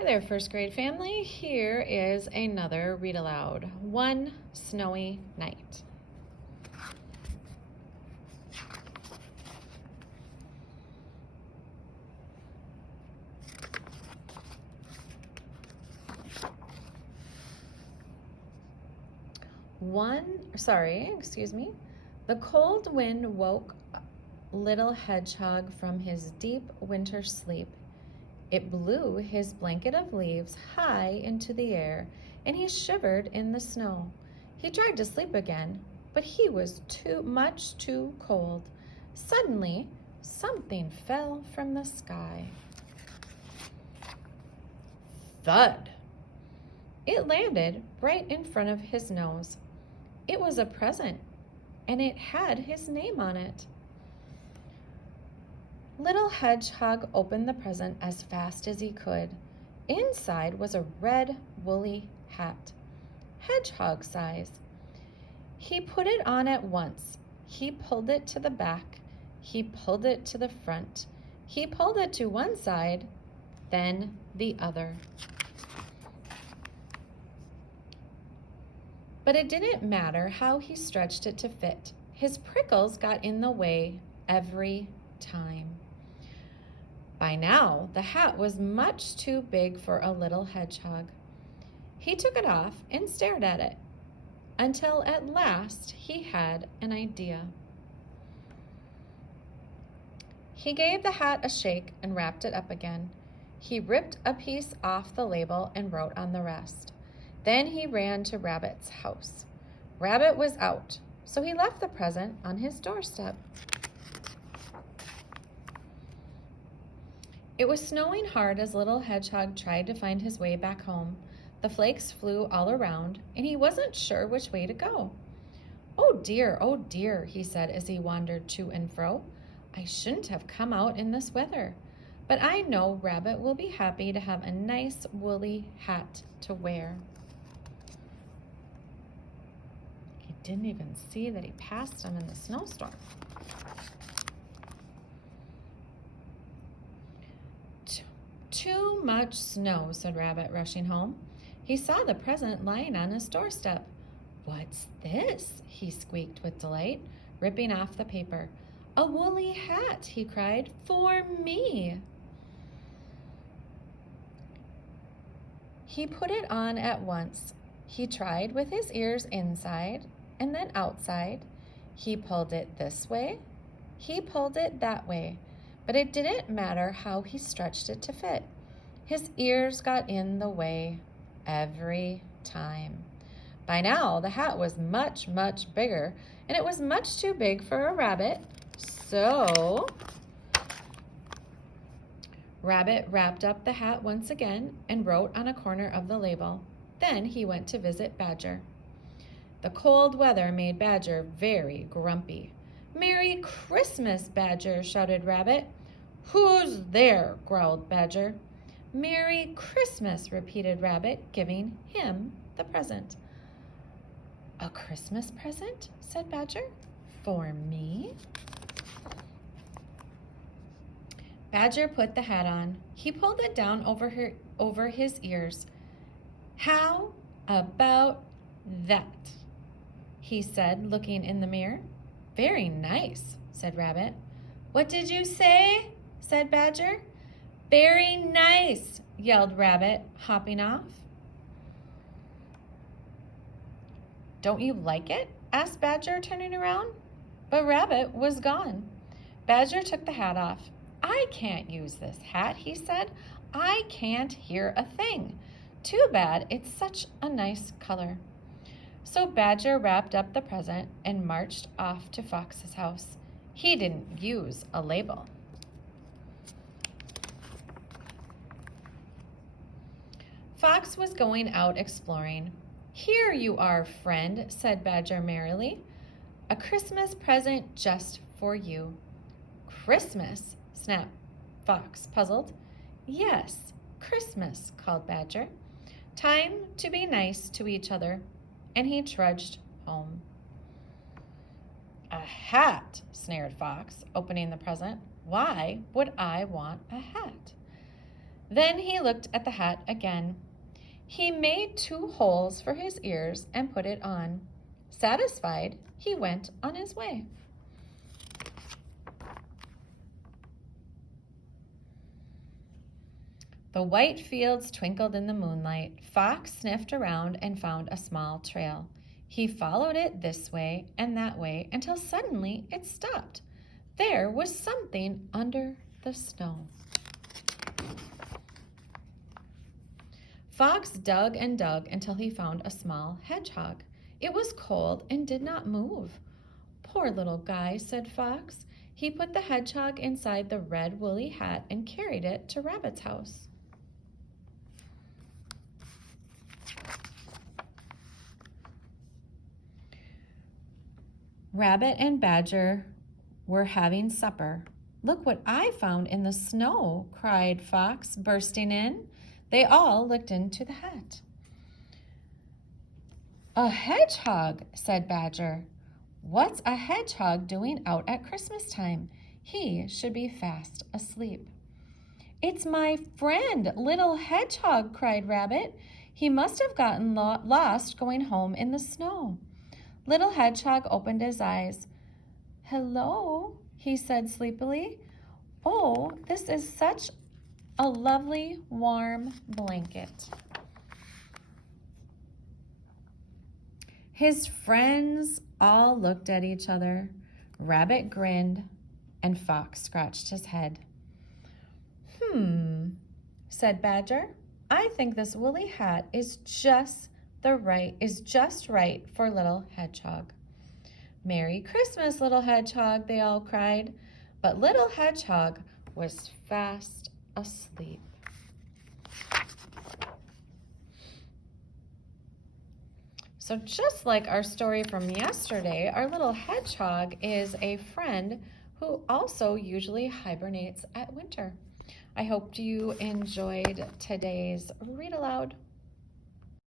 Hi there, first grade family. Here is another read aloud. One snowy night. The cold wind woke little hedgehog from his deep winter sleep. It blew his blanket of leaves high into the air, and he shivered in the snow. He tried to sleep again, but he was too cold. Suddenly, something fell from the sky. Thud! It landed right in front of his nose. It was a present, and it had his name on it. Little Hedgehog opened the present as fast as he could. Inside was a red woolly hat, hedgehog size. He put it on at once. He pulled it to the back. He pulled it to the front. He pulled it to one side, then the other. But it didn't matter how he stretched it to fit. His prickles got in the way every time. By now, the hat was much too big for a little hedgehog. He took it off and stared at it, until at last he had an idea. He gave the hat a shake and wrapped it up again. He ripped a piece off the label and wrote on the rest. Then he ran to Rabbit's house. Rabbit was out, so he left the present on his doorstep. It was snowing hard as little Hedgehog tried to find his way back home. The flakes flew all around, and he wasn't sure which way to go. Oh dear, he said as he wandered to and fro. I shouldn't have come out in this weather, but I know Rabbit will be happy to have a nice woolly hat to wear. He didn't even see that he passed him in the snowstorm. Too much snow, said Rabbit, rushing home. He saw the present lying on his doorstep. What's this? He squeaked with delight, ripping off the paper. A woolly hat, he cried, for me. He put it on at once. He tried with his ears inside and then outside. He pulled it this way. He pulled it that way. But it didn't matter how he stretched it to fit. His ears got in the way every time. By now, the hat was much bigger, and it was much too big for a rabbit. So, Rabbit wrapped up the hat once again and wrote on a corner of the label. Then he went to visit Badger. The cold weather made Badger very grumpy. Merry Christmas, Badger, shouted Rabbit. Who's there? Growled Badger. Merry Christmas, repeated Rabbit, giving him the present. A Christmas present? Said Badger. For me? Badger put the hat on. He pulled it down over his ears. How about that? He said, looking in the mirror. Very nice, said Rabbit. What did you say? Said Badger. Very nice, yelled Rabbit, hopping off. Don't you like it? Asked Badger, turning around. But Rabbit was gone. Badger took the hat off. I can't use this hat, he said. I can't hear a thing. Too bad, it's such a nice color. So Badger wrapped up the present and marched off to Fox's house. He didn't use a label. Fox was going out exploring. Here you are, friend, said Badger merrily. A Christmas present just for you. Christmas? Snapped Fox, puzzled. Yes, Christmas, called Badger. Time to be nice to each other. And he trudged home. A hat, sneered Fox, opening the present. Why would I want a hat? Then he looked at the hat again. He made 2 holes for his ears and put it on. Satisfied, he went on his way. The white fields twinkled in the moonlight. Fox sniffed around and found a small trail. He followed it this way and that way until suddenly it stopped. There was something under the snow. Fox dug and dug until he found a small hedgehog. It was cold and did not move. "Poor little guy," said Fox. He put the hedgehog inside the red woolly hat and carried it to Rabbit's house. Rabbit and Badger were having supper. "Look what I found in the snow," cried Fox, bursting in. They all looked into the hat. "A hedgehog," said Badger. "What's a hedgehog doing out at Christmas time? He should be fast asleep." "It's my friend, Little Hedgehog," cried Rabbit. "He must have gotten lost going home in the snow." Little Hedgehog opened his eyes. "Hello," he said sleepily. "Oh, this is such a lovely warm blanket." His friends all looked at each other. Rabbit grinned and Fox scratched his head. Said Badger. "I think this woolly hat is just right for Little Hedgehog." "Merry Christmas, Little Hedgehog," they all cried. But Little Hedgehog was fast asleep. So just like our story from yesterday, our little hedgehog is a friend who also usually hibernates at winter. I hope you enjoyed today's read aloud.